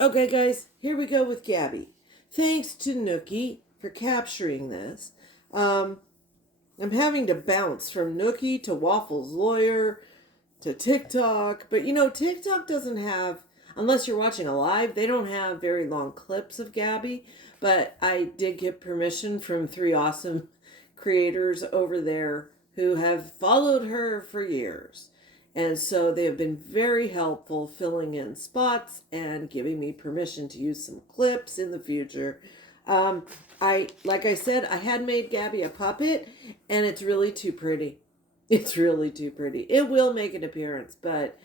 Okay, guys, here we go with Gabi. Thanks to Nookie for capturing this. Um, I'm having to bounce from Nookie to Waffles Lawyer to TikTok, but TikTok doesn't have, unless you're watching a live, they don't have very long clips of Gabi. But I did get permission from three awesome creators over there who have followed her for years. And so they have been very helpful filling in spots and giving me permission to use some clips in the future. Like I said, I had made Gabi a puppet, and it's really too pretty. It's really too pretty. It will make an appearance, but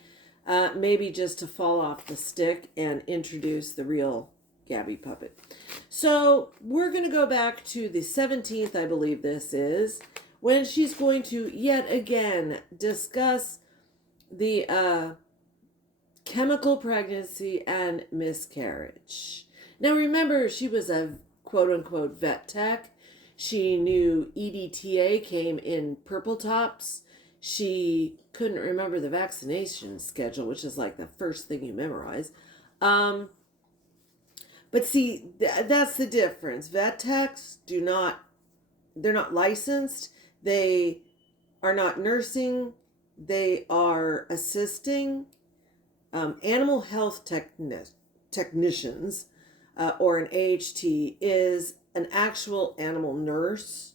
maybe just to fall off the stick and introduce the real Gabi puppet. So we're going to go back to the 17th, I believe this is, when she's going to yet again discuss the chemical pregnancy and miscarriage. Now remember, she was a quote unquote vet tech. She knew EDTA came in purple tops. She couldn't remember the vaccination schedule, which is like the first thing you memorize. But see, that's the difference. Vet techs they're not licensed. They are not nursing. They are assisting. Animal health technicians, or an AHT, is an actual animal nurse.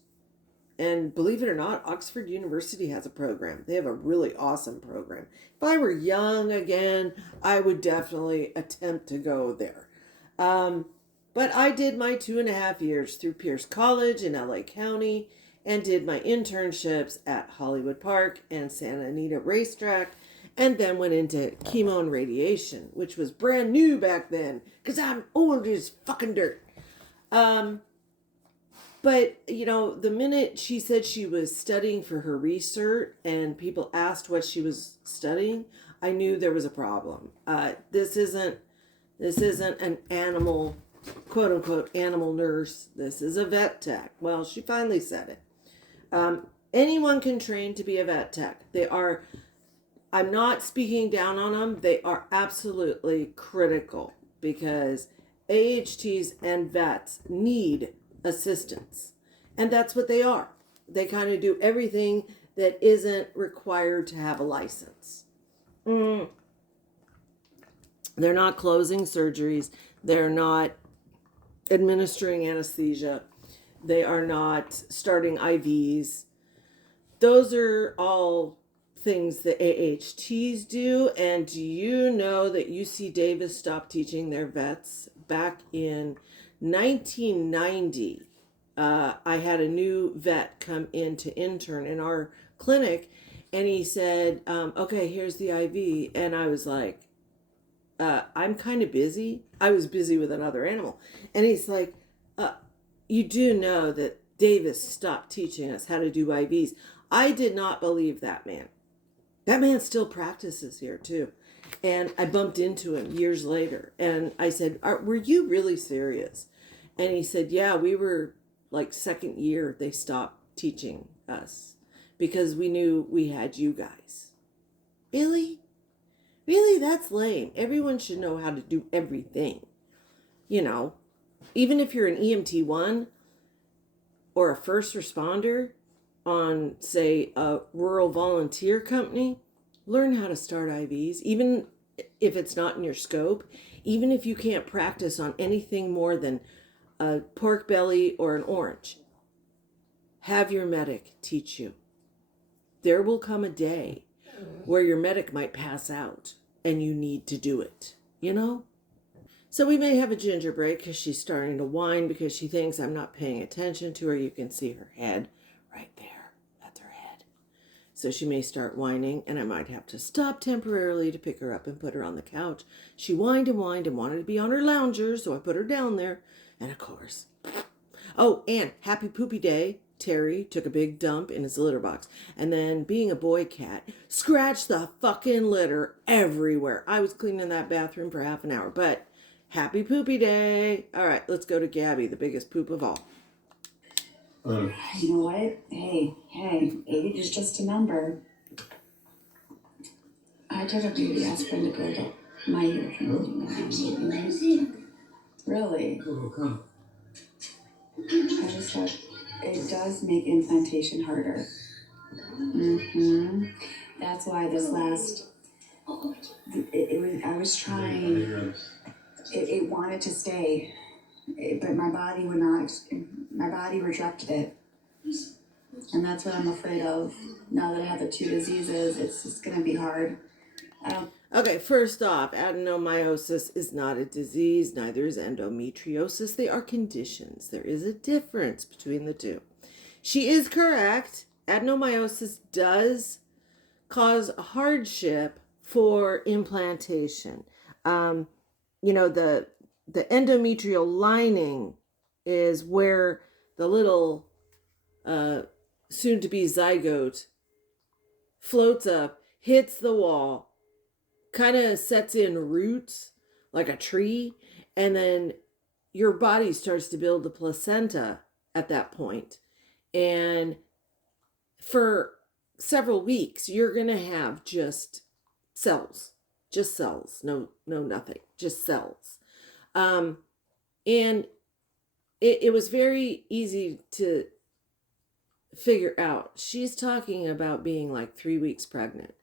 And believe it or not, Oxford University has a program. They have a really awesome program. If I were young again, I would definitely attempt to go there. But I did my 2.5 years through Pierce College in LA County and did my internships at Hollywood Park and Santa Anita Racetrack, and then went into chemo and radiation, which was brand new back then because I'm old as fucking dirt. But, the minute she said she was studying for her research and people asked what she was studying, I knew there was a problem. This isn't an animal, quote unquote, animal nurse. This is a vet tech. Well, she finally said it. Anyone can train to be a vet tech. I'm not speaking down on them. They are absolutely critical because AHTs and vets need assistance. And that's what they are. They kind of do everything that isn't required to have a license. They're not closing surgeries. They're not administering anesthesia. They are not starting IVs. Those are all things that AHTs do. And do you know that UC Davis stopped teaching their vets back in 1990? I had a new vet come in to intern in our clinic, and he said, okay, here's the IV. And I was like, I'm kind of busy. I was busy with another animal. And he's like, you do know that Davis stopped teaching us how to do IVs. I did not believe that man. That man still practices here too. And I bumped into him years later. And I said, were you really serious? And he said, yeah, we were like second year. They stopped teaching us because we knew we had you guys. Really? Really? That's lame. Everyone should know how to do everything. Even if you're an EMT1 or a first responder on, say, a rural volunteer company, learn how to start IVs, even if it's not in your scope, even if you can't practice on anything more than a pork belly or an orange. Have your medic teach you. There will come a day where your medic might pass out and you need to do it, So we may have a ginger break because she's starting to whine because she thinks I'm not paying attention to her. You can see her head right there. That's her head. So she may start whining, and I might have to stop temporarily to pick her up and put her on the couch. She whined and wanted to be on her lounger, so I put her down there. And of course, oh, and happy poopy day. Terry took a big dump in his litter box, and then, being a boy cat, scratched the fucking litter everywhere. I was cleaning that bathroom for half an hour, but happy poopy day. All right, let's go to Gabi, the biggest poop of all. You know what? Hey, age is just a number. I took a baby aspirin to build up My uterus. Really? Oh, come. I just thought it does make implantation harder. Mm-hmm. That's why this last, I was trying, it wanted to stay, but my body would not, my body rejected it. And that's what I'm afraid of. Now that I have the two diseases, it's just going to be hard. Okay, first off, adenomyosis is not a disease, neither is endometriosis. They are conditions. There is a difference between the two. She is correct. Adenomyosis does cause hardship for implantation. The endometrial lining is where the little soon-to-be zygote floats up, hits the wall, kind of sets in roots like a tree, and then your body starts to build the placenta at that point. And for several weeks, you're going to have just cells, no nothing, just cells. And it was very easy to figure out. She's talking about being like 3 weeks pregnant.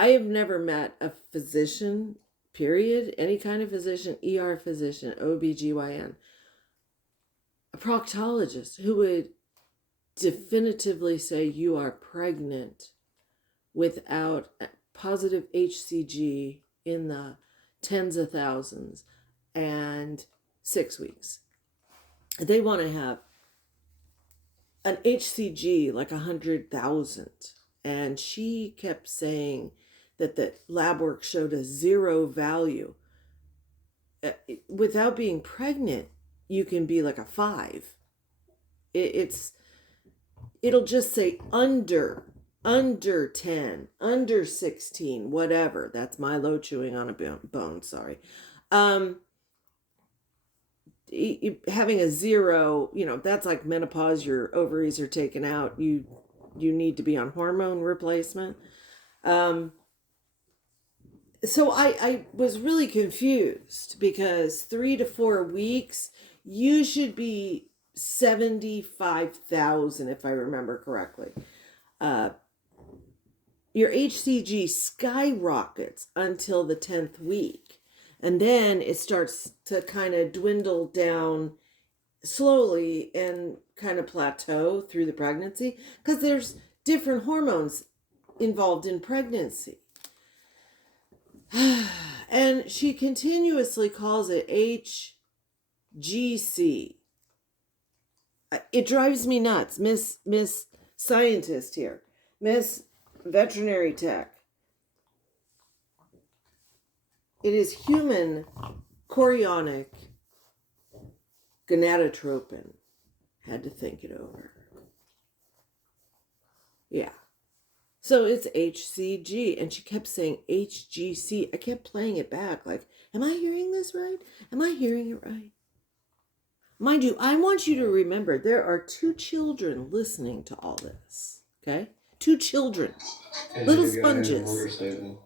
I have never met a physician, period, any kind of physician, ER physician, OBGYN, a proctologist who would definitively say you are pregnant without positive HCG in the tens of thousands and 6 weeks. They want to have an HCG like 100,000. And she kept saying that the lab work showed a 0 value. Without being pregnant, you can be like a 5. It'll just say under 10, under 16, whatever. That's Milo chewing on a bone, sorry. Having a 0, that's like menopause, your ovaries are taken out, you need to be on hormone replacement. So I was really confused because 3 to 4 weeks, you should be 75,000, if I remember correctly. Your HCG skyrockets until the 10th week. And then it starts to kind of dwindle down slowly and kind of plateau through the pregnancy because there's different hormones involved in pregnancy. And she continuously calls it HGC. It drives me nuts. Miss Scientist here. Miss Veterinary Tech. It is human chorionic gonadotropin. Had to think it over. Yeah. So it's HCG, and she kept saying HGC. I kept playing it back like, am I hearing this right? Am I hearing it right? Mind you, I want you to remember there are 2 children listening to all this, okay? 2 children, And little the guy had a sponges. motorcycle.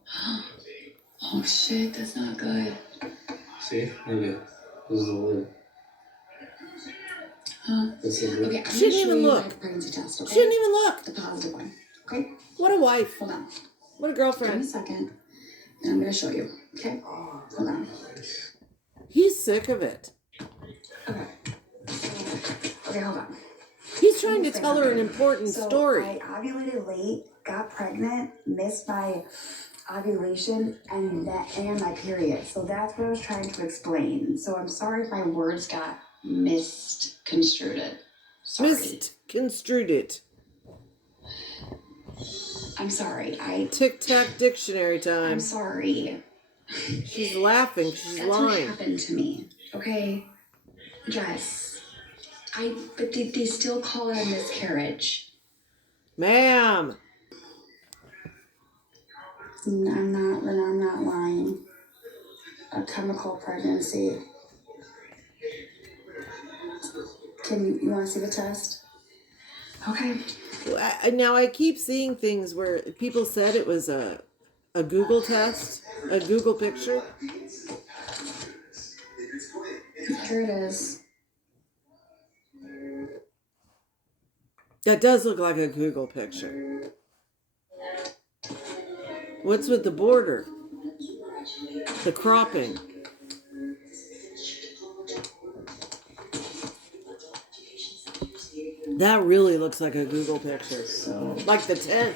Oh shit, that's not good. See? Look at this is the word. Huh? That's the word. Okay, I'm She gonna didn't show even you look. my pregnancy test, okay? She didn't even look. The positive one. Okay? What a wife. Hold on. What a Give me a girlfriend. second. And I'm gonna show you. Okay? Hold on. He's sick of it. Okay. Okay, hold on. He's trying to tell her an important story. I ovulated late, got pregnant, missed my ovulation, and my period. So that's what I was trying to explain. So I'm sorry if my words got misconstrued. Sorry. Misconstrued it. I'm sorry. Tic-tac dictionary time. I'm sorry. She's laughing. She's That's lying. what happened to me. Okay? Yes. But they still call it a miscarriage. Ma'am. I'm not lying. A chemical pregnancy. You want to see the test? Okay. Now I keep seeing things where people said it was a Google test. A Google picture? Here it is. That does look like a Google picture. What's with the border? The cropping. That really looks like a Google picture. So, Like the tent.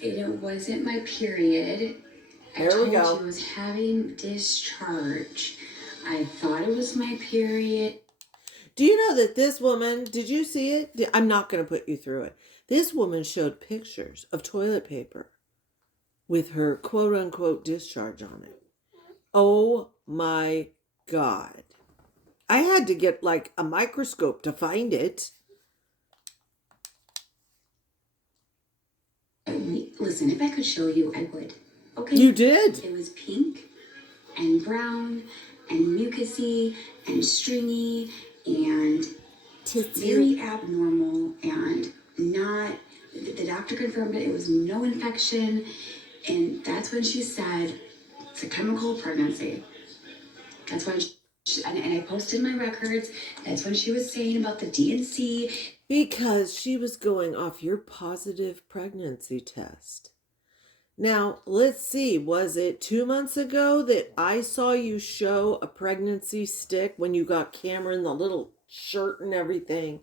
it wasn't my period. There we go. I told you I was having discharge. I thought it was my period. Do you know that this woman, did you see it? I'm not going to put you through it. This woman showed pictures of toilet paper with her quote unquote discharge on it. Oh my God. I had to get like a microscope to find it. Listen, if I could show you, I would. Okay? You did? It was pink and brown and mucusy and stringy and very abnormal and not, the doctor confirmed it was no infection, and that's when she said it's a chemical pregnancy. That's when and I posted my records. That's when she was saying about the DNC. Because she was going off your positive pregnancy test. Now, let's see, was it 2 months ago that I saw you show a pregnancy stick when you got Cameron the little shirt and everything?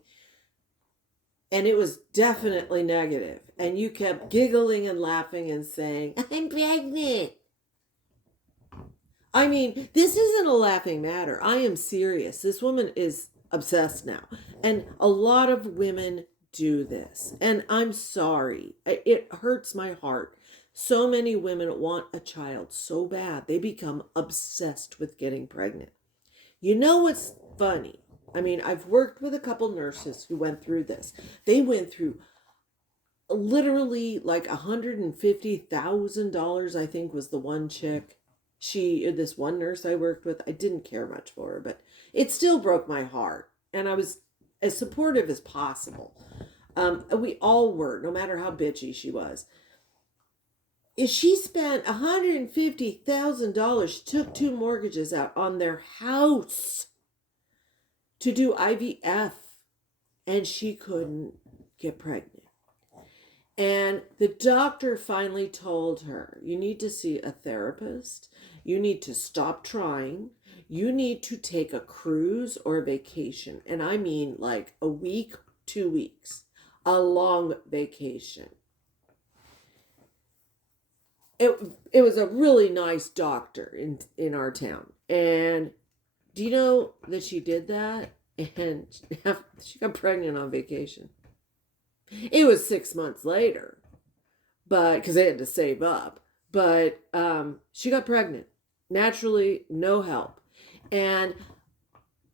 And it was definitely negative. And you kept giggling and laughing and saying, I'm pregnant. I mean, this isn't a laughing matter. I am serious. This woman is obsessed now. And a lot of women do this. And I'm sorry. It hurts my heart. So many women want a child so bad, they become obsessed with getting pregnant. You know what's funny? I mean, I've worked with a couple nurses who went through this. They went through literally like $150,000, I think was the one chick. This one nurse I worked with, I didn't care much for her, but it still broke my heart. And I was as supportive as possible. We all were, no matter how bitchy she was. If she spent $150,000, took 2 mortgages out on their house to do IVF, and she couldn't get pregnant. And the doctor finally told her, you need to see a therapist. You need to stop trying. You need to take a cruise or a vacation. And I mean like a week, 2 weeks, a long vacation. It was a really nice doctor in our town. And do you know that she did that? And she got pregnant on vacation. It was 6 months later, but because they had to save up. But she got pregnant. Naturally, no help. And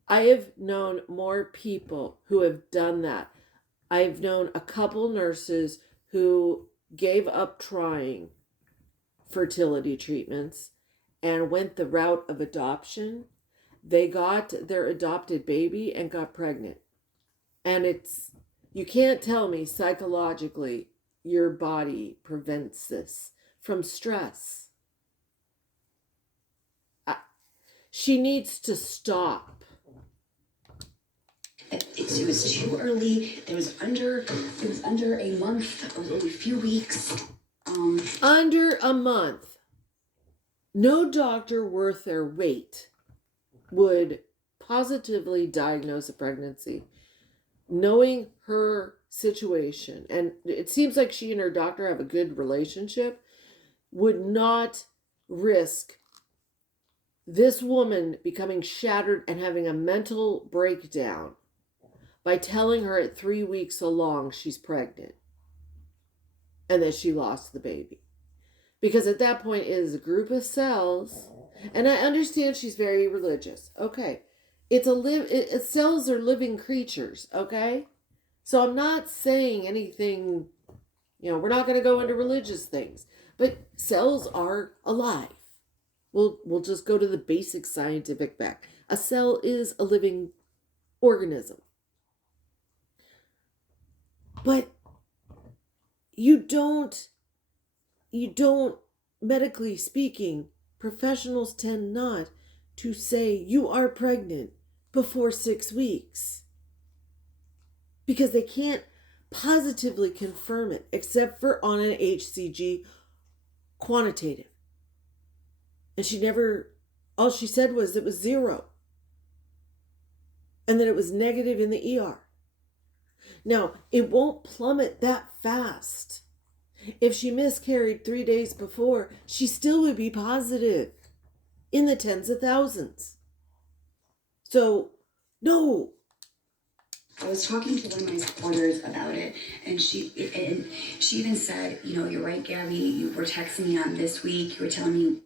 I have known more people who have done that. I've known a couple nurses who gave up trying fertility treatments and went the route of adoption. They got their adopted baby and got pregnant. And you can't tell me psychologically your body prevents this from stress. She needs to stop. It was too early. It was under a month, or a few weeks. Under a month. No doctor worth their weight would positively diagnose a pregnancy, knowing her situation, and it seems like she and her doctor have a good relationship, would not risk this woman becoming shattered and having a mental breakdown by telling her at 3 weeks along she's pregnant and that she lost the baby. Because at that point it is a group of cells, and I understand she's very religious. Okay. Cells are living creatures, okay? So I'm not saying anything, we're not going to go into religious things, but cells are alive. We'll just go to the basic scientific fact. A cell is a living organism. But you don't, medically speaking, professionals tend not to say you are pregnant before 6 weeks because they can't positively confirm it except for on an HCG quantitative. And all she said was it was 0 and that it was negative in the ER. Now, it won't plummet that fast. If she miscarried 3 days before, she still would be positive in the tens of thousands. So, no. I was talking to one of my supporters about it, and she even said, you're right, Gabby. You were texting me on this week. You were telling me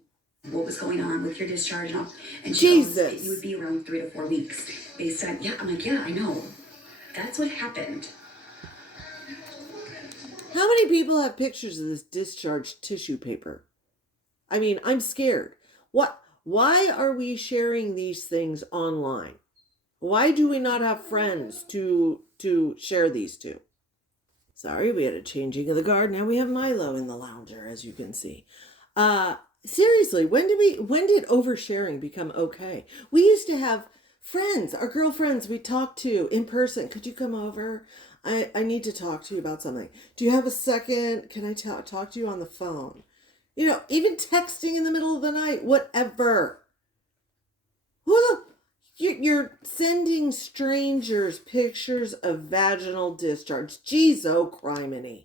what was going on with your discharge and all. And she goes, you would be around 3 to 4 weeks based on, I'm like, yeah, I know. That's what happened. How many people have pictures of this discharged tissue paper? I mean, I'm scared. Why are we sharing these things online? Why do we not have friends to share these to? Sorry, we had a changing of the guard. Now we have Milo in the lounger, as you can see. Seriously, when did oversharing become okay? We used to have friends, our girlfriends we talked to in person. Could you come over? I need to talk to you about something. Do you have a second? Can I talk to you on the phone? Even texting in the middle of the night, whatever. You're sending strangers pictures of vaginal discharge. Jeez, oh, criminy.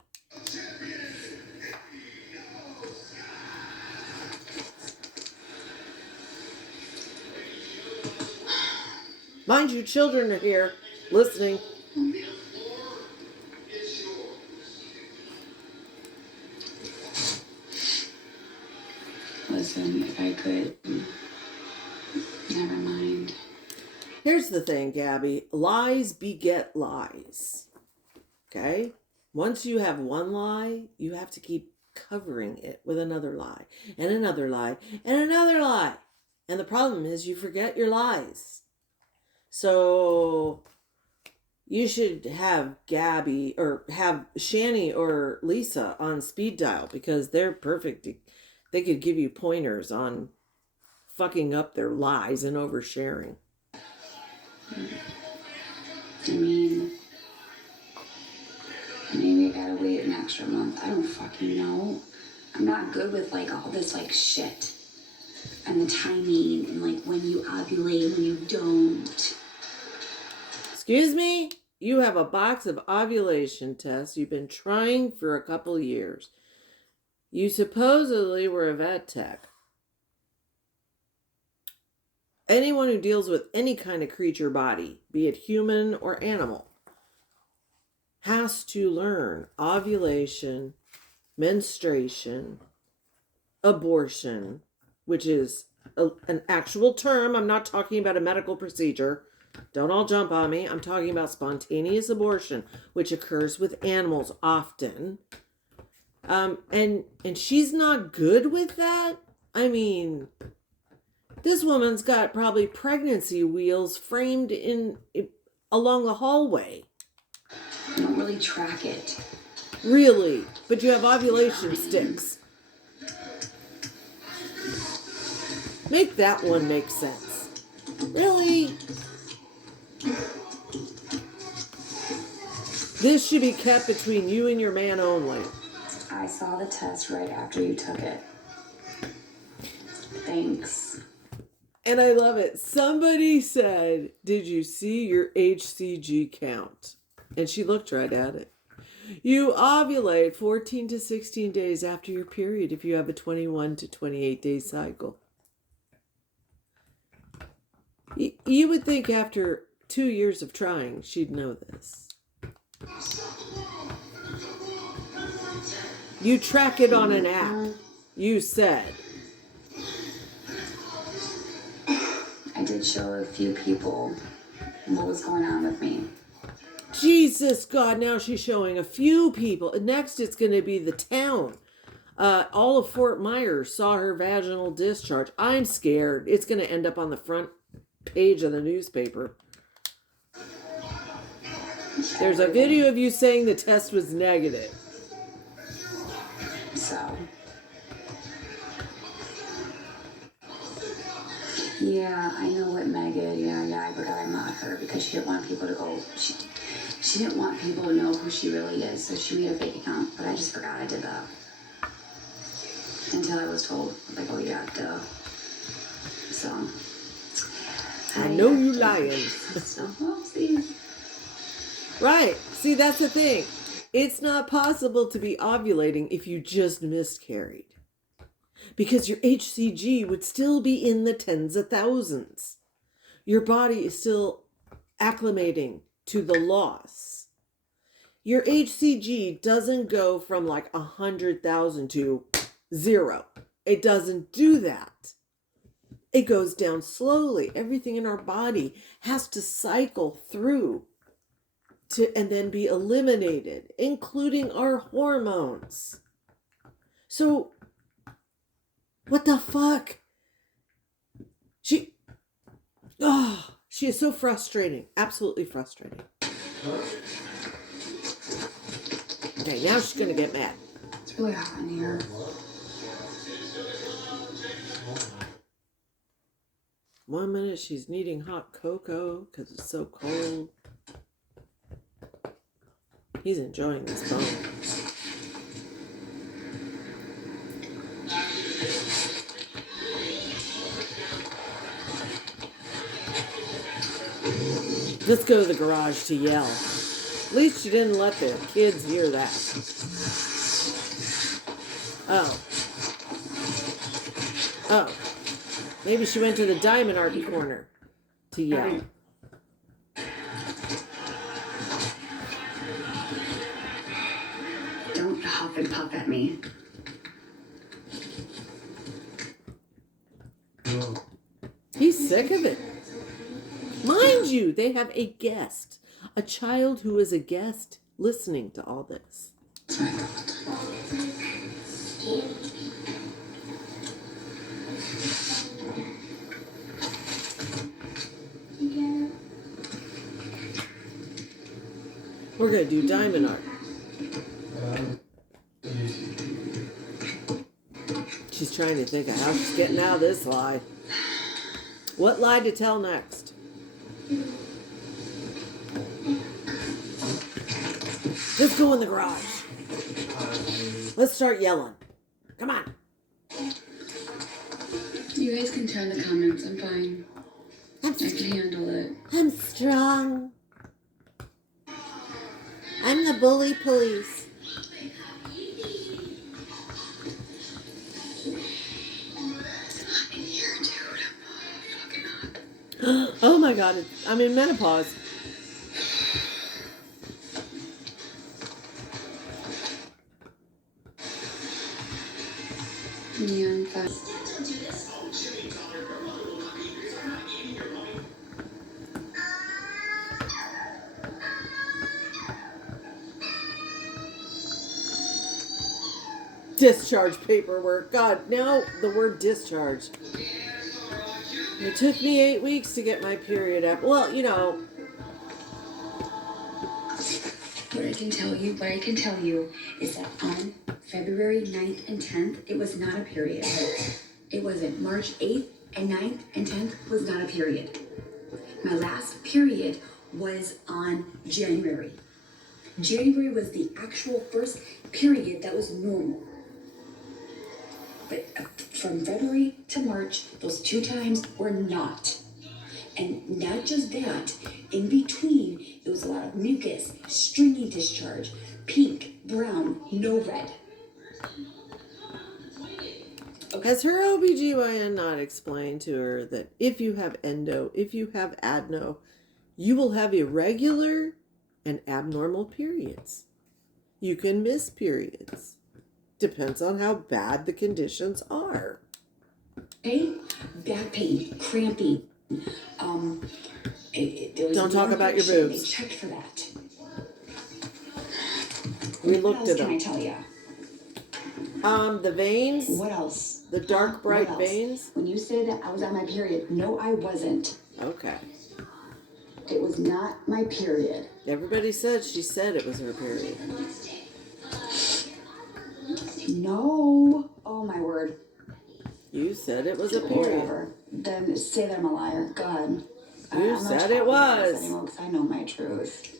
Mind you, children are here listening. Listen, if I could, never mind. Here's the thing, Gabby. Lies beget lies. Okay? Once you have one lie, you have to keep covering it with another lie, and another lie, and another lie. And the problem is you forget your lies. So you should have Gabby or have Shani or Lisa on speed dial because they're perfect. They could give you pointers on fucking up their lies and oversharing. I mean, maybe I gotta wait an extra month. I don't fucking know. I'm not good with all this shit. And the timing and when you ovulate, when you don't. Excuse me? You have a box of ovulation tests you've been trying for a couple years. You supposedly were a vet tech. Anyone who deals with any kind of creature body, be it human or animal, has to learn ovulation, menstruation, abortion, which is an actual term. I'm not talking about a medical procedure. Don't all jump on me. I'm talking about spontaneous abortion, which occurs with animals often. And she's not good with that. I mean, this woman's got probably pregnancy wheels framed along the hallway. I don't really track it. Really? But you have ovulation sticks. Make that one make sense. Really? This should be kept between you and your man only. I saw the test right after you took it. Thanks. And I love it. Somebody said, "Did you see your HCG count?" And she looked right at it. You ovulate 14 to 16 days after your period if you have a 21 to 28 day cycle. You would think after 2 years of trying, she'd know this. You track it on an app. You said. I did show a few people what was going on with me. Jesus God, now she's showing a few people. Next it's going to be the town. All of Fort Myers saw her vaginal discharge. I'm scared. It's going to end up on the front page of the newspaper. There's a video of you saying the test was negative. So, Yeah, I know what Megan. Yeah, I forgot I'm not her because she didn't want people to go. She didn't want people to know who she really is, so she made a fake account. But I just forgot I did that until I was told, like, oh yeah, duh. So I know you lying. Well, see. Right. See, that's the thing. It's not possible to be ovulating if you just miscarried. Because your HCG would still be in the tens of thousands. Your body is still acclimating to the loss. Your HCG doesn't go from like 100,000 to 0. It doesn't do that. It goes down slowly. Everything in our body has to cycle through and then be eliminated, including our hormones. So, what the fuck? She is so frustrating. Absolutely frustrating. Okay, now she's gonna get mad. It's really hot in here. One minute she's needing hot cocoa because it's so cold. He's enjoying this bone. Let's go to the garage to yell. At least she didn't let the kids hear that. Oh. Maybe she went to the diamond art corner to yell. Don't huff and puff at me. He's sick of it. Mind you, they have a guest. A child who is a guest listening to all this. We're going to do diamond art. She's trying to think of how she's getting out of this lie. What lie to tell next? Let's go in the garage. Let's start yelling. Come on. You guys can turn the comments. I'm fine. I can handle it. I'm strong. I'm the bully police. In here, dude. I'm fucking hot. Oh my god, I'm in menopause. Yeah, I'm fine. Discharge paperwork. God, now the word discharge. It took me 8 weeks to get my period up. Well, you know. What I can tell you is that on February 9th and 10th, it was not a period. It wasn't. March 8th and 9th and 10th was not a period. My last period was on January. January was the actual first period that was normal. But from February to March, those 2 times were not. And not just that, in between, it was a lot of mucus, stringy discharge, pink, brown, no red. Okay. Has her OBGYN not explained to her that if you have endo, if you have adeno, you will have irregular and abnormal periods? You can miss periods. Depends on how bad the conditions are. Pain, back pain, cramping. Don't talk about your boobs. They checked for that. We looked at them. What else can I tell you? The veins. What else? The dark, bright What else? veins. When you said that I was on my period, no, I wasn't. Okay. It was not my period. Everybody said she said it was her period. No. Oh, my word. You said it was a period. Whatever. Then say that I'm a liar. Go ahead. You I'm said not it was. anymore because I know my truth.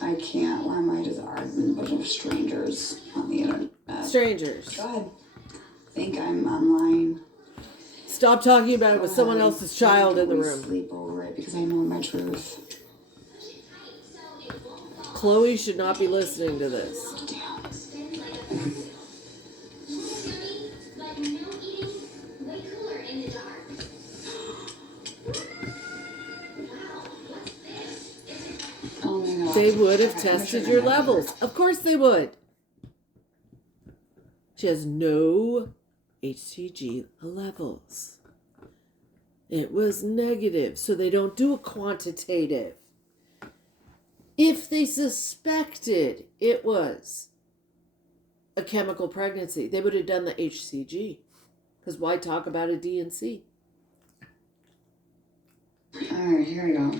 I can't. Why am I just arguing with a bunch of strangers on the internet? Strangers. Go ahead. Think I'm online. Stop talking about it with someone else's child in the room. Sleep over it because I know my truth. Chloe should not be listening to this. Damn. Oh my God. They would have tested your levels. Of course they would. She has no HCG levels. It was negative, so they don't do a quantitative. If they suspected it was a chemical pregnancy, they would have done the HCG. Because why talk about a DNC? All right, here we go.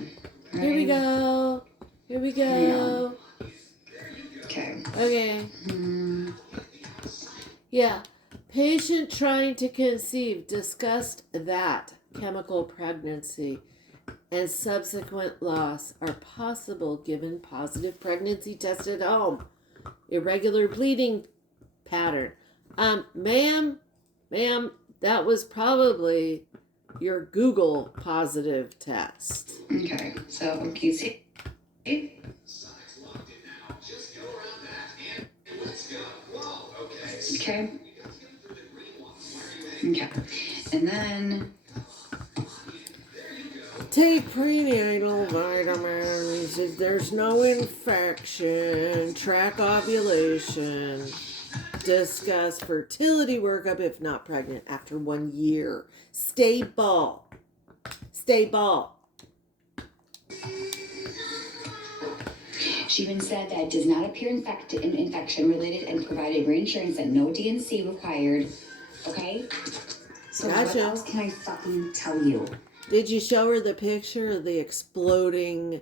Ready? Here we go. Here we go. Okay. Okay. Yeah. Patient trying to conceive discussed that chemical pregnancy and subsequent loss are possible given positive pregnancy test at home. Irregular bleeding pattern. Ma'am, that was probably your Google positive test. Okay, so you see. Okay. Okay. And then take prenatal vitamins if there's no infection. Track ovulation. Discuss fertility workup if not pregnant after 1 year. Stable. she even said that it does not appear infection related and provided reassurance that no DNC required. Okay? So Gotcha. what else can I fucking tell you? Did you show her the picture of the exploding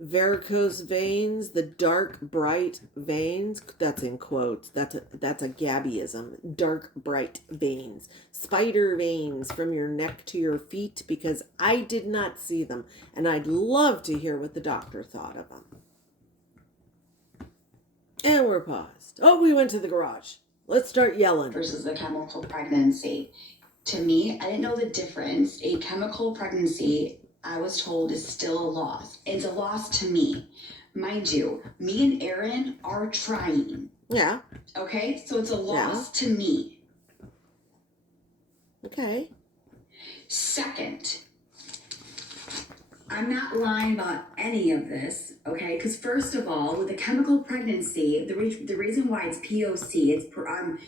varicose veins, the dark, bright veins? That's in quotes. That's a Gabiism. Dark, bright veins. Spider veins from your neck to your feet, because I did not see them. And I'd love to hear what the doctor thought of them. And we're paused. Oh, we went to the garage. Let's start yelling. Versus a chemical pregnancy. To me, I didn't know the difference. A chemical pregnancy, I was told, is still a loss. It's a loss to me. Mind you, me and Aaron are trying. Yeah. Okay? So it's a loss to me. Okay. Second, I'm not lying about any of this, okay? Because first of all, with a chemical pregnancy, the reason why it's POC, it's point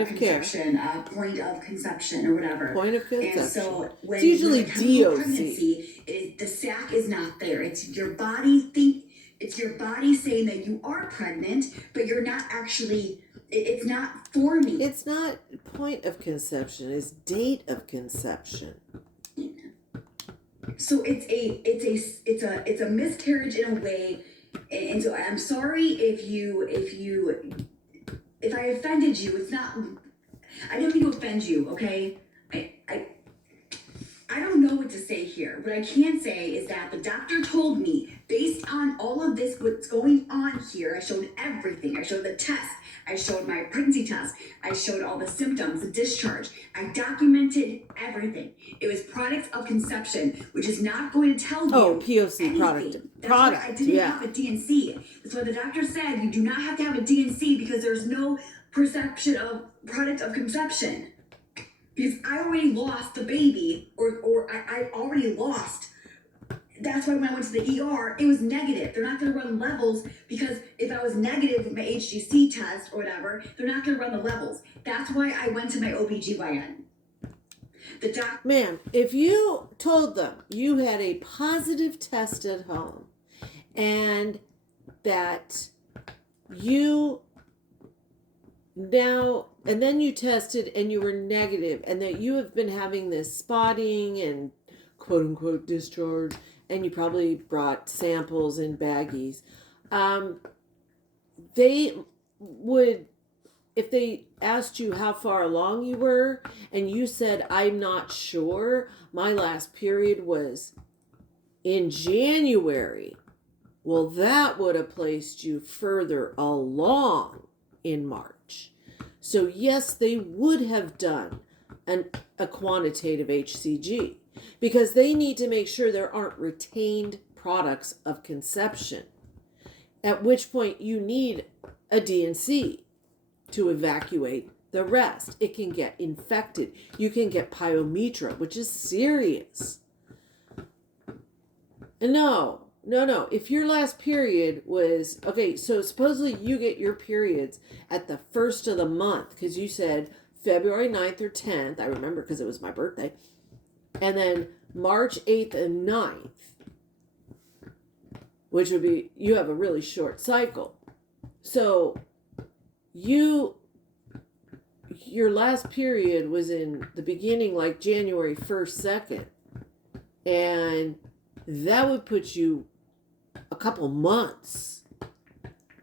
of conception, point of conception or whatever. Point of conception. And so when it's usually with a chemical DOC. pregnancy, the sac is not there. It's your body saying that you are pregnant, but you're not actually. It's not forming. It's not point of conception. It's date of conception. So it's a miscarriage in a way, and so I'm sorry if I offended you. It's not. I didn't mean to offend you. Okay, I don't know what to say here. What I can say is that the doctor told me, based on all of this, what's going on here. I showed everything. I showed the test. I showed my pregnancy test. I showed all the symptoms, the discharge. I documented everything. It was product of conception, which is not going to tell you. Oh, POC anything. product. That's why I didn't have a DNC. That's why the doctor said you do not have to have a DNC because there's no perception of product of conception. Because I already lost the baby, or I already lost. That's why when I went to the ER, it was negative. They're not going to run levels because if I was negative with my HGC test or whatever, they're not going to run the levels. That's why I went to my OBGYN. Ma'am, if you told them you had a positive test at home and that you now, and then you tested and you were negative, and that you have been having this spotting and quote unquote discharge, and you probably brought samples in baggies, they would if they asked you how far along you were and you said, I'm not sure, my last period was in January, well, that would have placed you further along in March. So yes, they would have done a quantitative HCG because they need to make sure there aren't retained products of conception, at which point you need a D&C to evacuate the rest. It can get infected. You can get pyometra, which is serious. And no. If your last period was, okay, so supposedly you get your periods at the first of the month, because you said February 9th or 10th. I remember because it was my birthday. And then March 8th and 9th, which would be, you have a really short cycle. So your last period was in the beginning, like January 1st, 2nd. And that would put you a couple months,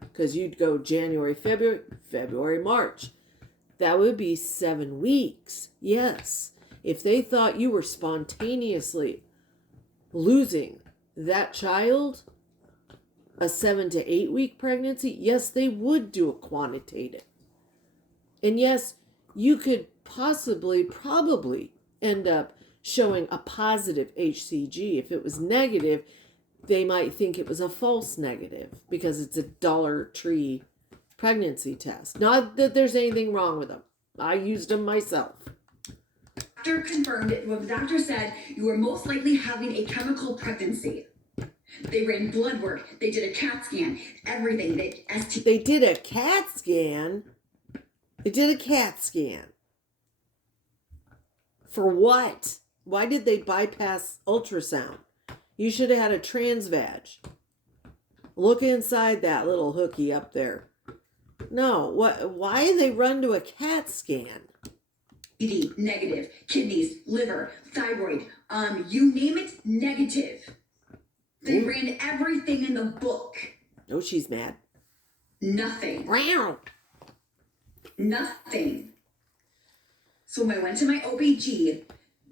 because you'd go January, February, March. That would be 7 weeks. Yes. If they thought you were spontaneously losing that child, a 7 to 8 week pregnancy, yes, they would do a quantitative. And yes, you could probably end up showing a positive HCG. If it was negative, they might think it was a false negative because it's a Dollar Tree pregnancy test. Not that there's anything wrong with them. I used them myself. Doctor confirmed it. Well, the doctor said you were most likely having a chemical pregnancy. They ran blood work. They did a CAT scan. Everything. They did a CAT scan. They did a CAT scan. For what? Why did they bypass ultrasound? You should have had a transvag. Look inside that little hooky up there. No, why did they run to a CAT scan? PD, negative. Kidneys, liver, thyroid, you name it, negative. They ran everything in the book. Oh, she's mad. Nothing. Wow. Nothing. So when I went to my OBG,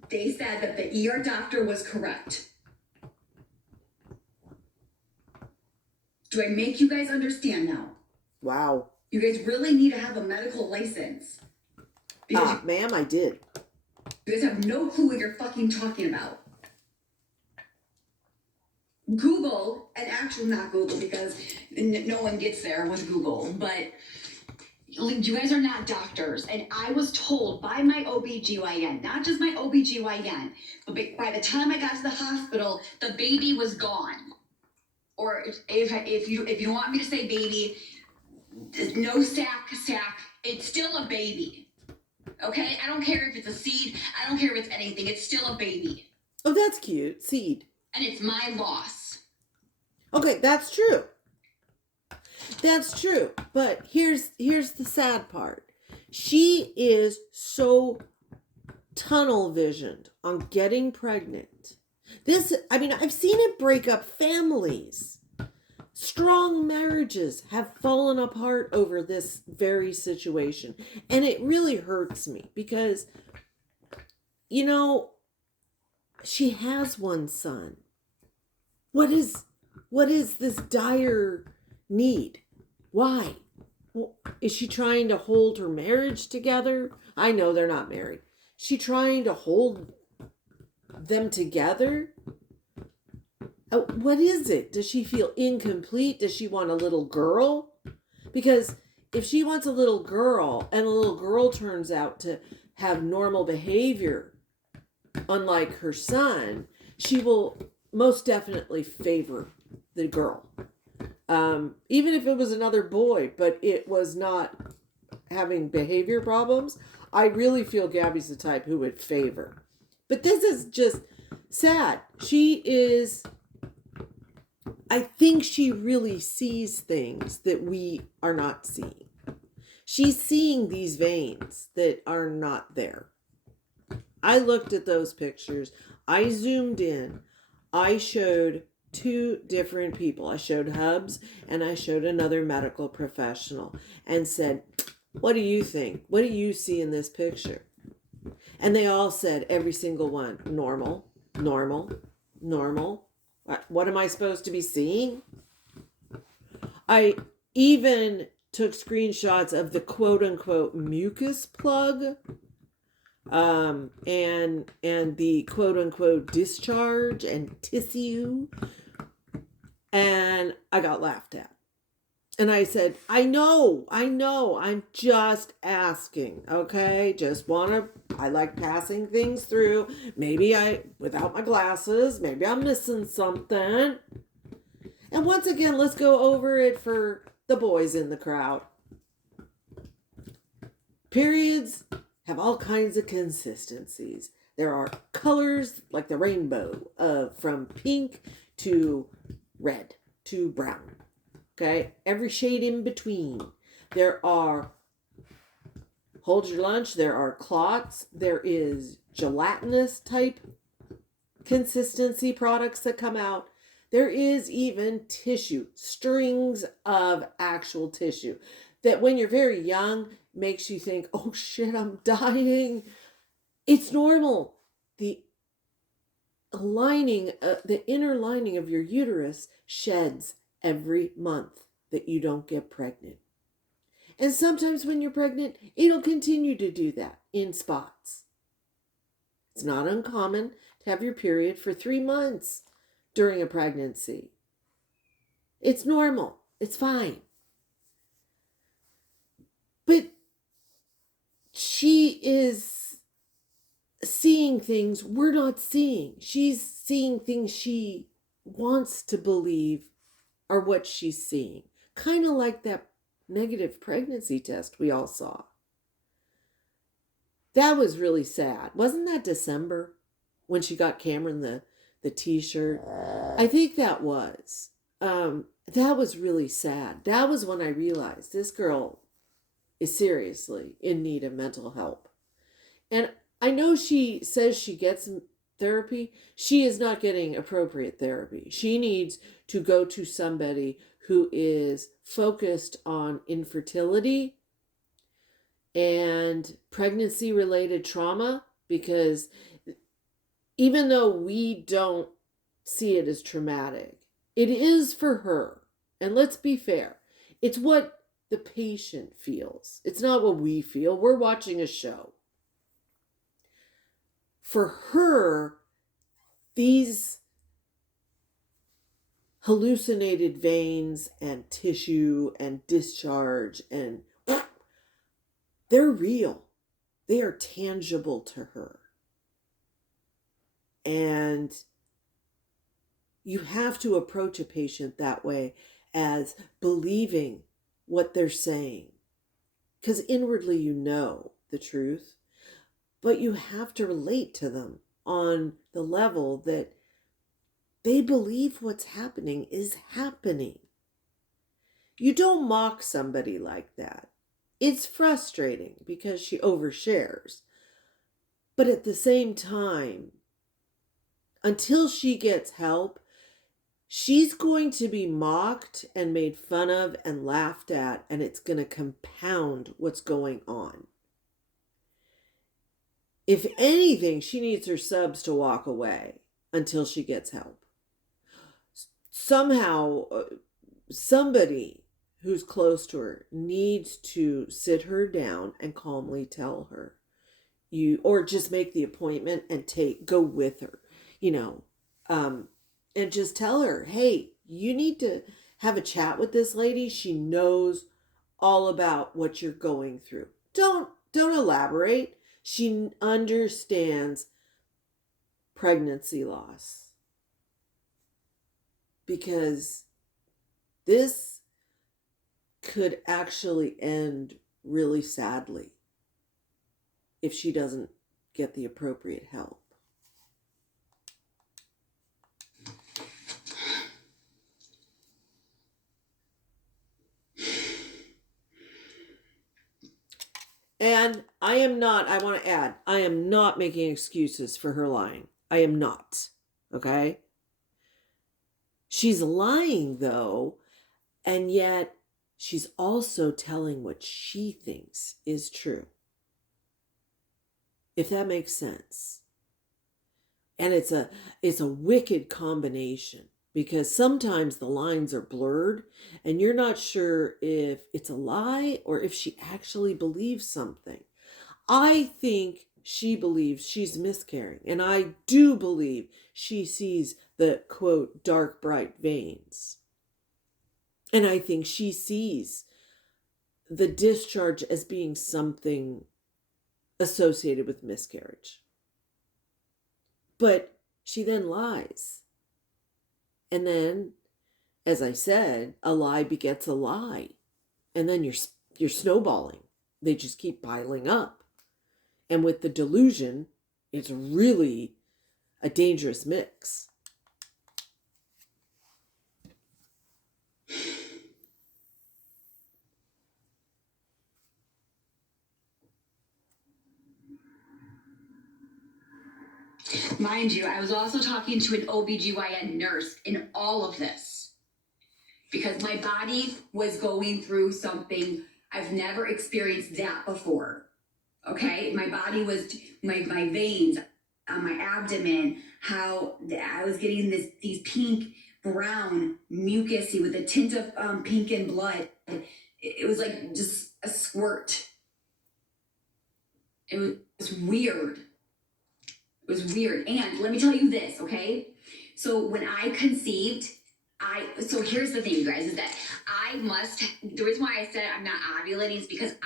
they said that the ER doctor was correct. Do I make you guys understand now? Wow. You guys really need to have a medical license. Because ma'am, I did. you guys have no clue what you're fucking talking about. Google, and actually not Google because no one gets there with Google, but you guys are not doctors. And I was told by my OBGYN, not just my OBGYN, but by the time I got to the hospital, the baby was gone. Or if you don't want me to say baby, no sack, it's still a baby. Okay? I don't care if it's a seed. I don't care if it's anything. It's still a baby. Oh, that's cute. Seed. And it's my loss. Okay, that's true. That's true. But here's the sad part. She is so tunnel visioned on getting pregnant. I've seen it break up families. Strong marriages have fallen apart over this very situation. And it really hurts me because, she has one son. What is this dire need? Why? Well, is she trying to hold her marriage together? I know they're not married. Is she trying to hold them together? What is it? Does she feel incomplete? Does she want a little girl? Because if she wants a little girl and a little girl turns out to have normal behavior, unlike her son, she will most definitely favor the girl. Even if it was another boy, but it was not having behavior problems, I really feel Gabi's the type who would favor. But this is just sad. I think she really sees things that we are not seeing. She's seeing these veins that are not there. I looked at those pictures. I zoomed in. I showed two different people. I showed Hubs and I showed another medical professional and said, What do you think? What do you see in this picture? And they all said, every single one, normal, normal, normal. What am I supposed to be seeing? I even took screenshots of the quote unquote mucus plug, and the quote unquote discharge and tissue, and I got laughed at. And I said, I know, I'm just asking, okay? I like passing things through. Maybe without my glasses, maybe I'm missing something. And once again, let's go over it for the boys in the crowd. Periods have all kinds of consistencies. There are colors like the rainbow, from pink to red to brown. Okay, every shade in between. There are, hold your lunch, there are clots, there is gelatinous type consistency products that come out. There is even tissue, strings of actual tissue that when you're very young makes you think, oh shit, I'm dying. It's normal. The inner lining of your uterus sheds every month that you don't get pregnant. And sometimes when you're pregnant, it'll continue to do that in spots. It's not uncommon to have your period for 3 months during a pregnancy. It's normal. It's fine. But she is seeing things we're not seeing. She's seeing things she wants to believe are what she's seeing. Kind of like that negative pregnancy test we all saw. That was really sad. Wasn't that December when she got Cameron the t-shirt? I think that was. That was really sad. That was when I realized this girl is seriously in need of mental help. And I know she says she gets therapy. She is not getting appropriate therapy. She needs to go to somebody who is focused on infertility and pregnancy-related trauma, because even though we don't see it as traumatic, it is for her. And let's be fair. It's what the patient feels. It's not what we feel. We're watching a show. For her, these hallucinated veins and tissue and discharge, and they're real. They are tangible to her. And you have to approach a patient that way, as believing what they're saying. Because inwardly you know the truth, but you have to relate to them on the level that they believe what's happening is happening. You don't mock somebody like that. It's frustrating because she overshares. But at the same time, until she gets help, she's going to be mocked and made fun of and laughed at, and it's going to compound what's going on. If anything, she needs her subs to walk away until she gets help. Somehow, somebody who's close to her needs to sit her down and calmly tell her, or just make the appointment and go with her, and just tell her, hey, you need to have a chat with this lady. She knows all about what you're going through. Don't elaborate. She understands pregnancy loss. Because this could actually end really sadly if she doesn't get the appropriate help. And I want to add, I am not making excuses for her lying. I am not. Okay? She's lying though, and yet she's also telling what she thinks is true. If that makes sense. And it's a wicked combination, because sometimes the lines are blurred and you're not sure if it's a lie or if she actually believes something. I think she believes she's miscarrying, and I do believe she sees the quote dark bright veins. And I think she sees the discharge as being something associated with miscarriage. But she then lies. And then, as I said, a lie begets a lie. And then you're snowballing. They just keep piling up. And with the delusion, it's really a dangerous mix. Mind you, I was also talking to an OBGYN nurse in all of this because my body was going through something I've never experienced that before. Okay? My body was, my veins on my abdomen, how I was getting these pink, brown, mucusy with a tint of pink and blood. It was like just a squirt. It was weird. It was weird. And let me tell you this, okay? So when I conceived, so here's the thing, you guys, is that the reason why I said I'm not ovulating is because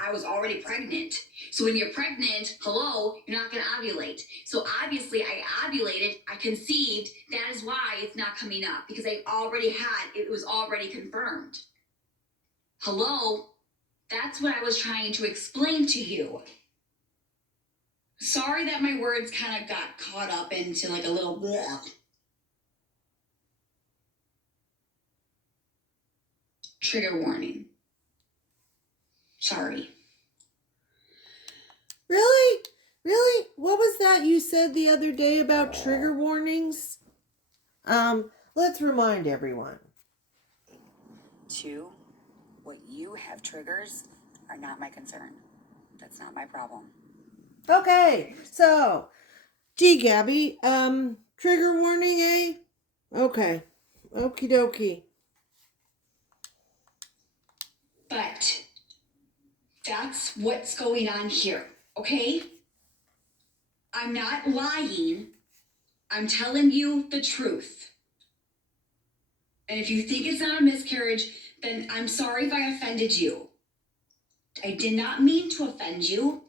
I was already pregnant. So when you're pregnant, hello, you're not going to ovulate. So obviously I ovulated, I conceived. That is why it's not coming up, because I already it was already confirmed. Hello? That's what I was trying to explain to you. Sorry that my words kind of got caught up into like a little bleh. Trigger warning. Sorry. Really? Really? What was that you said the other day about trigger warnings? Let's remind everyone. 2, what you have triggers are not my concern. That's not my problem. Okay, so, gee, Gabi, trigger warning, eh? Okay, okie dokie. But that's what's going on here, okay? I'm not lying. I'm telling you the truth. And if you think it's not a miscarriage, then I'm sorry if I offended you. I did not mean to offend you.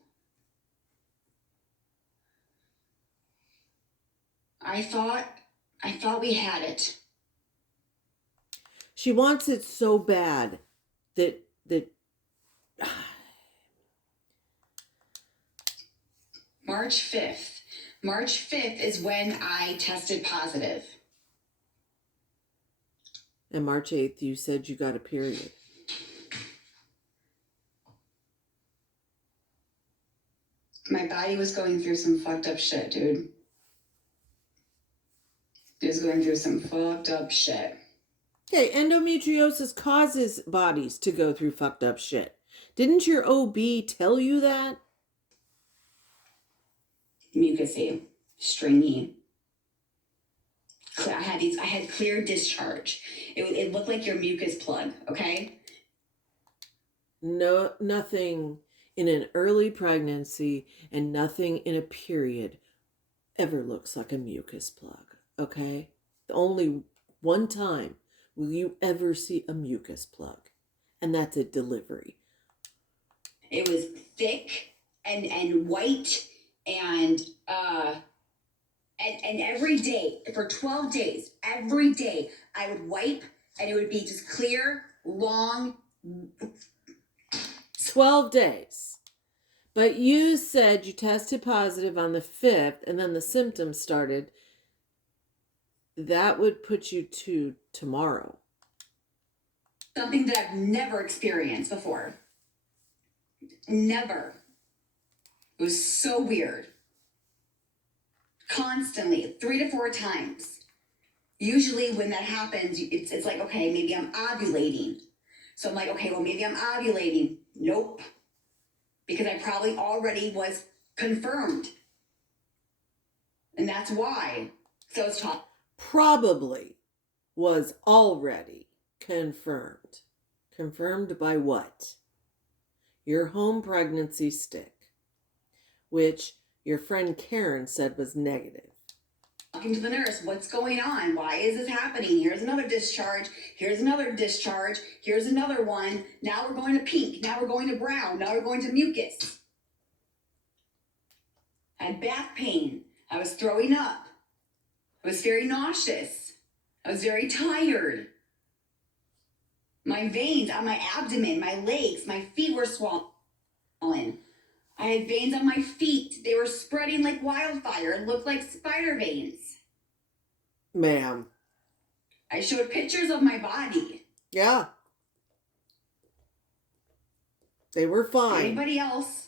I thought we had it. She wants it so bad that March 5th. March 5th is when I tested positive. and March 8th you said you got a period. My body was going through some fucked up shit, dude. It was going through some fucked up shit. Okay, endometriosis causes bodies to go through fucked up shit. Didn't your OB tell you that? Mucusy, stringy. I had clear discharge. It looked like your mucus plug, okay? No, nothing in an early pregnancy and nothing in a period ever looks like a mucus plug, okay? Only one time will you ever see a mucus plug, and that's at delivery. It was thick and white and every day for 12 days, every day I would wipe and it would be just clear, long. 12 days. But you said you tested positive on the 5th and then the symptoms started. That would put you to tomorrow. Something that I've never experienced before. Never. It was so weird. Constantly, 3 to 4 times. Usually when that happens, it's like, okay, maybe I'm ovulating. So I'm like, okay, well, maybe I'm ovulating. Nope. Because I probably already was confirmed. And that's why. So it's Probably was already confirmed. Confirmed by what? Your home pregnancy stick, which your friend Karen said was negative. Talking to the nurse, what's going on? Why is this happening? Here's another discharge. Here's another discharge. Here's another one. Now we're going to pink. Now we're going to brown. Now we're going to mucus. I had back pain. I was throwing up. I was very nauseous. I was very tired. My veins on my abdomen, my legs, my feet were swollen. I had veins on my feet. They were spreading like wildfire and looked like spider veins. Ma'am. I showed pictures of my body. Yeah. They were fine. Anybody else?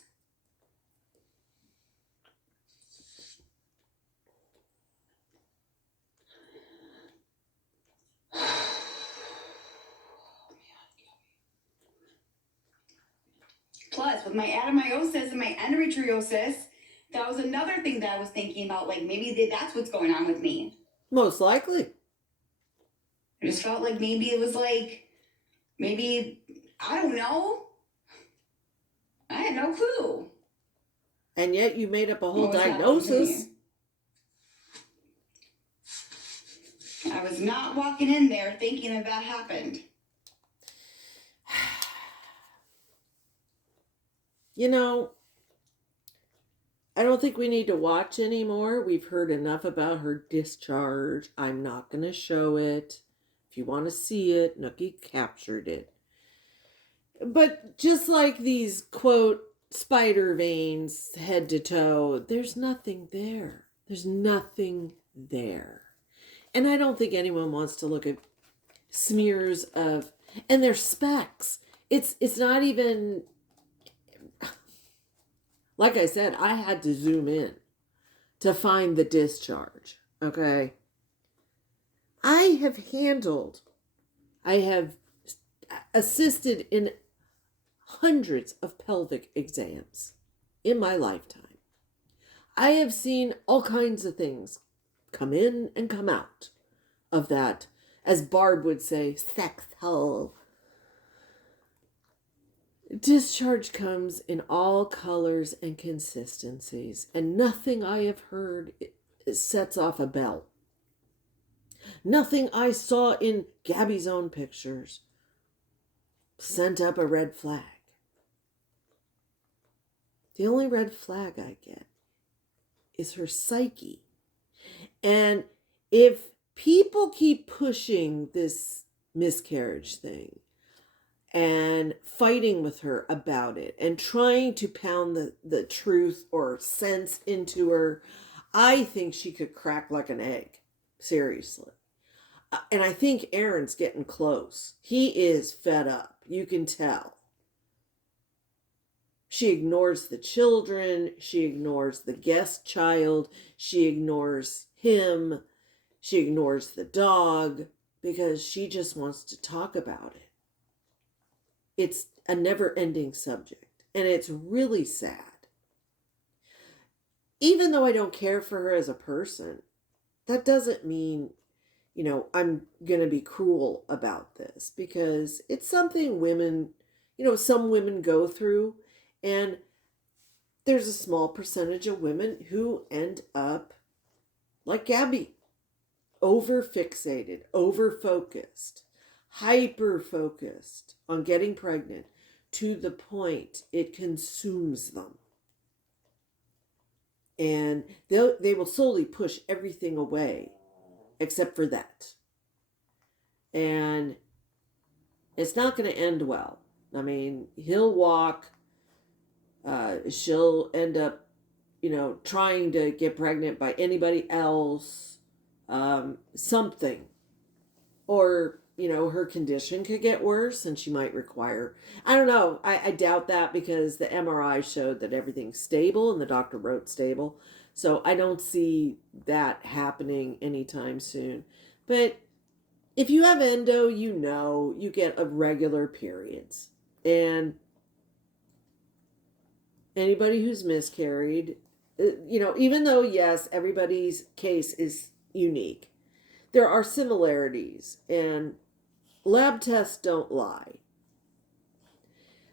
Plus, with my adenomyosis and my endometriosis, that was another thing that I was thinking about. Like, maybe that's what's going on with me. Most likely. I just felt like maybe it was like, maybe, I don't know. I had no clue. And yet you made up a whole diagnosis. I was not walking in there thinking that happened. You know, I don't think we need to watch anymore. We've heard enough about her discharge. I'm not going to show it. If you want to see it, Nookie captured it. But just like these, quote, spider veins head to toe, there's nothing there. There's nothing there. And I don't think anyone wants to look at smears of, and they're specks. It's not even, like I said, I had to zoom in to find the discharge, okay? I have assisted in hundreds of pelvic exams in my lifetime. I have seen all kinds of things come in and come out of that, as Barb would say, sex hole. Discharge comes in all colors and consistencies, and nothing I have heard sets off a bell. Nothing I saw in Gabi's own pictures sent up a red flag. The only red flag I get is her psyche. And if people keep pushing this miscarriage thing and fighting with her about it and trying to pound the truth or sense into her, I think she could crack like an egg. Seriously. And I think Aaron's getting close. He is fed up. You can tell. She ignores the children. She ignores the guest child. She ignores him. She ignores the dog because she just wants to talk about it. It's a never-ending subject, and it's really sad. Even though I don't care for her as a person, that doesn't mean, I'm going to be cruel about this, because it's something women, some women go through, and there's a small percentage of women who end up like Gabi, over-fixated, over-focused, hyper-focused on getting pregnant to the point it consumes them. And they will solely push everything away except for that. And it's not going to end well. I mean, he'll walk. She'll end up, trying to get pregnant by anybody else. Something. Or, her condition could get worse and she might require, I don't know. I doubt that, because the MRI showed that everything's stable and the doctor wrote stable. So I don't see that happening anytime soon. But if you have endo, you know you get irregular periods. And anybody who's miscarried, even though, yes, everybody's case is unique, there are similarities, and lab tests don't lie.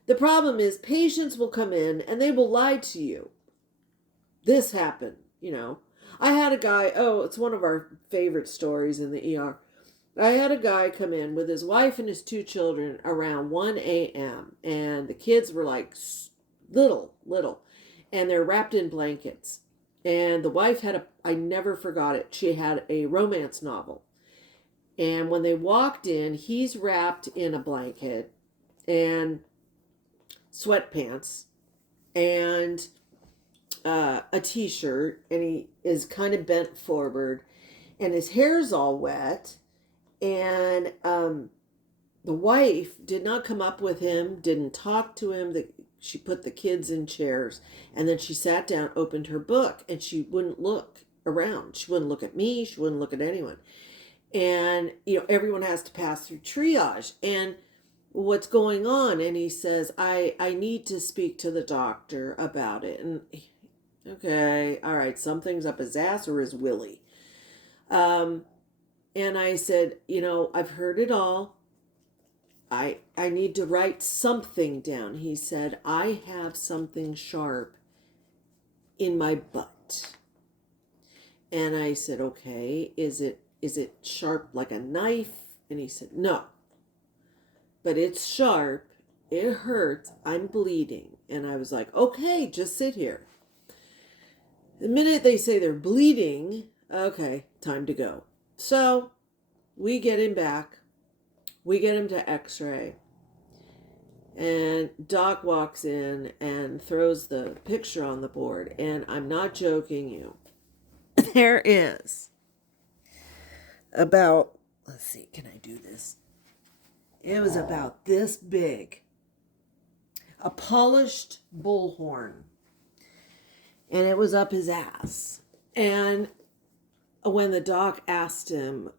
The problem is patients will come in and they will lie to you. This happened, I had a guy, it's one of our favorite stories in the ER. I had a guy come in with his wife and his 2 children around 1 a.m. and the kids were like little, and they're wrapped in blankets. And the wife I never forgot it, she had a romance novel. And when they walked in, he's wrapped in a blanket and sweatpants and a t-shirt, and he is kind of bent forward, and his hair's all wet. And the wife did not come up with him, didn't talk to him. She put the kids in chairs, and then she sat down, opened her book, and she wouldn't look around. She wouldn't look at me. She wouldn't look at anyone. And, everyone has to pass through triage. And what's going on? And he says, I need to speak to the doctor about it. And, okay, all right, something's up his ass or his willy. And I said, I've heard it all. I need to write something down. He said, I have something sharp in my butt. And I said, okay, is it sharp like a knife? And he said, no, but it's sharp. It hurts. I'm bleeding. And I was like, okay, just sit here. The minute they say they're bleeding, okay, time to go. So we get him back. We get him to x-ray. And Doc walks in and throws the picture on the board. And I'm not joking you. There is about, let's see, can I do this? It was about this big. A polished bullhorn. And it was up his ass. And when the doc asked him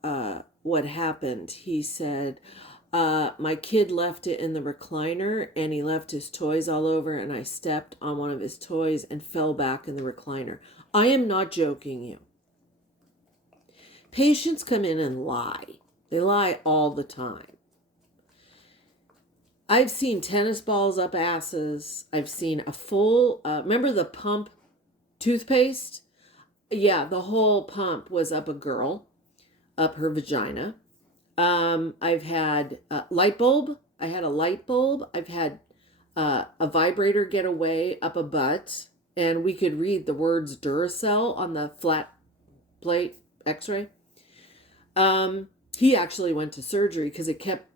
what happened, he said, my kid left it in the recliner and he left his toys all over, and I stepped on one of his toys and fell back in the recliner. I am not joking you. Patients come in and lie. They lie all the time. I've seen tennis balls up asses. I've seen a full, remember the pump toothpaste? Yeah, the whole pump was up a girl, up her vagina. I've had a light bulb. I had a light bulb. I've had a vibrator get away up a butt, and we could read the words Duracell on the flat plate x-ray. He actually went to surgery because it kept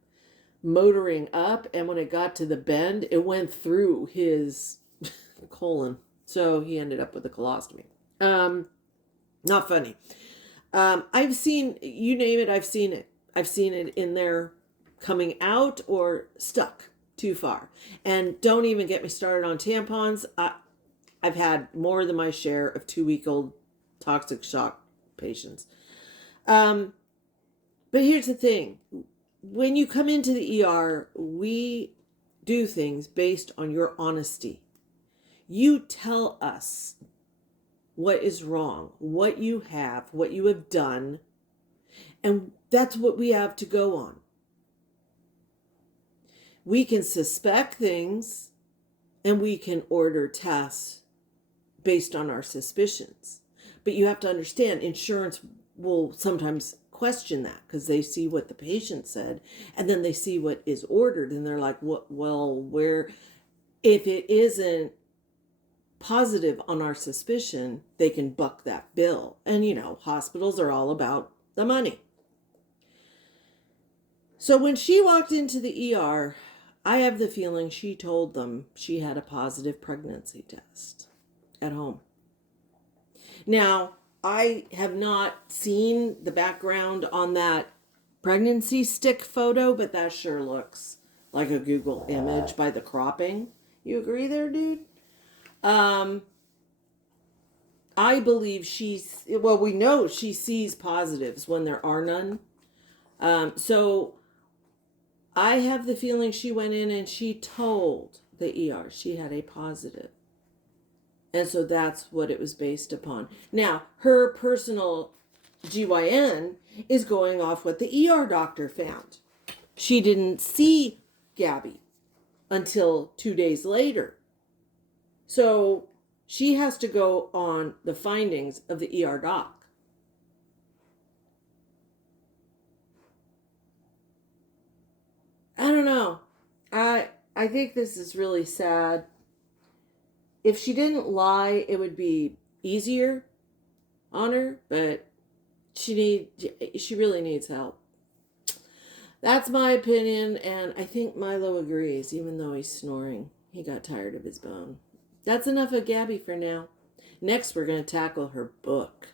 motoring up, and when it got to the bend, it went through his colon. So he ended up with a colostomy. Not funny. I've seen, you name it, I've seen it. I've seen it in there coming out or stuck too far. And don't even get me started on tampons. I've had more than my share of 2-week-old toxic shock patients. But here's the thing. When you come into the ER, we do things based on your honesty. You tell us what is wrong, what you have done, and that's what we have to go on. We can suspect things and we can order tests based on our suspicions. But you have to understand, insurance will sometimes question that because they see what the patient said and then they see what is ordered and they're like, well, where, if it isn't positive on our suspicion, they can buck that bill. And hospitals are all about the money. So when she walked into the ER, I have the feeling she told them she had a positive pregnancy test at home. Now, I have not seen the background on that pregnancy stick photo, but that sure looks like a Google image by the cropping. You agree there, dude? I believe we know she sees positives when there are none. So I have the feeling she went in and she told the ER she had a positive. And so that's what it was based upon. Now, her personal GYN is going off what the ER doctor found. She didn't see Gabi until 2 days later. So she has to go on the findings of the ER doc. I don't know. I think this is really sad. If she didn't lie, it would be easier on her, but she really needs help. That's my opinion, and I think Milo agrees, even though he's snoring. He got tired of his bone. That's enough of Gabi for now. Next, we're going to tackle her book.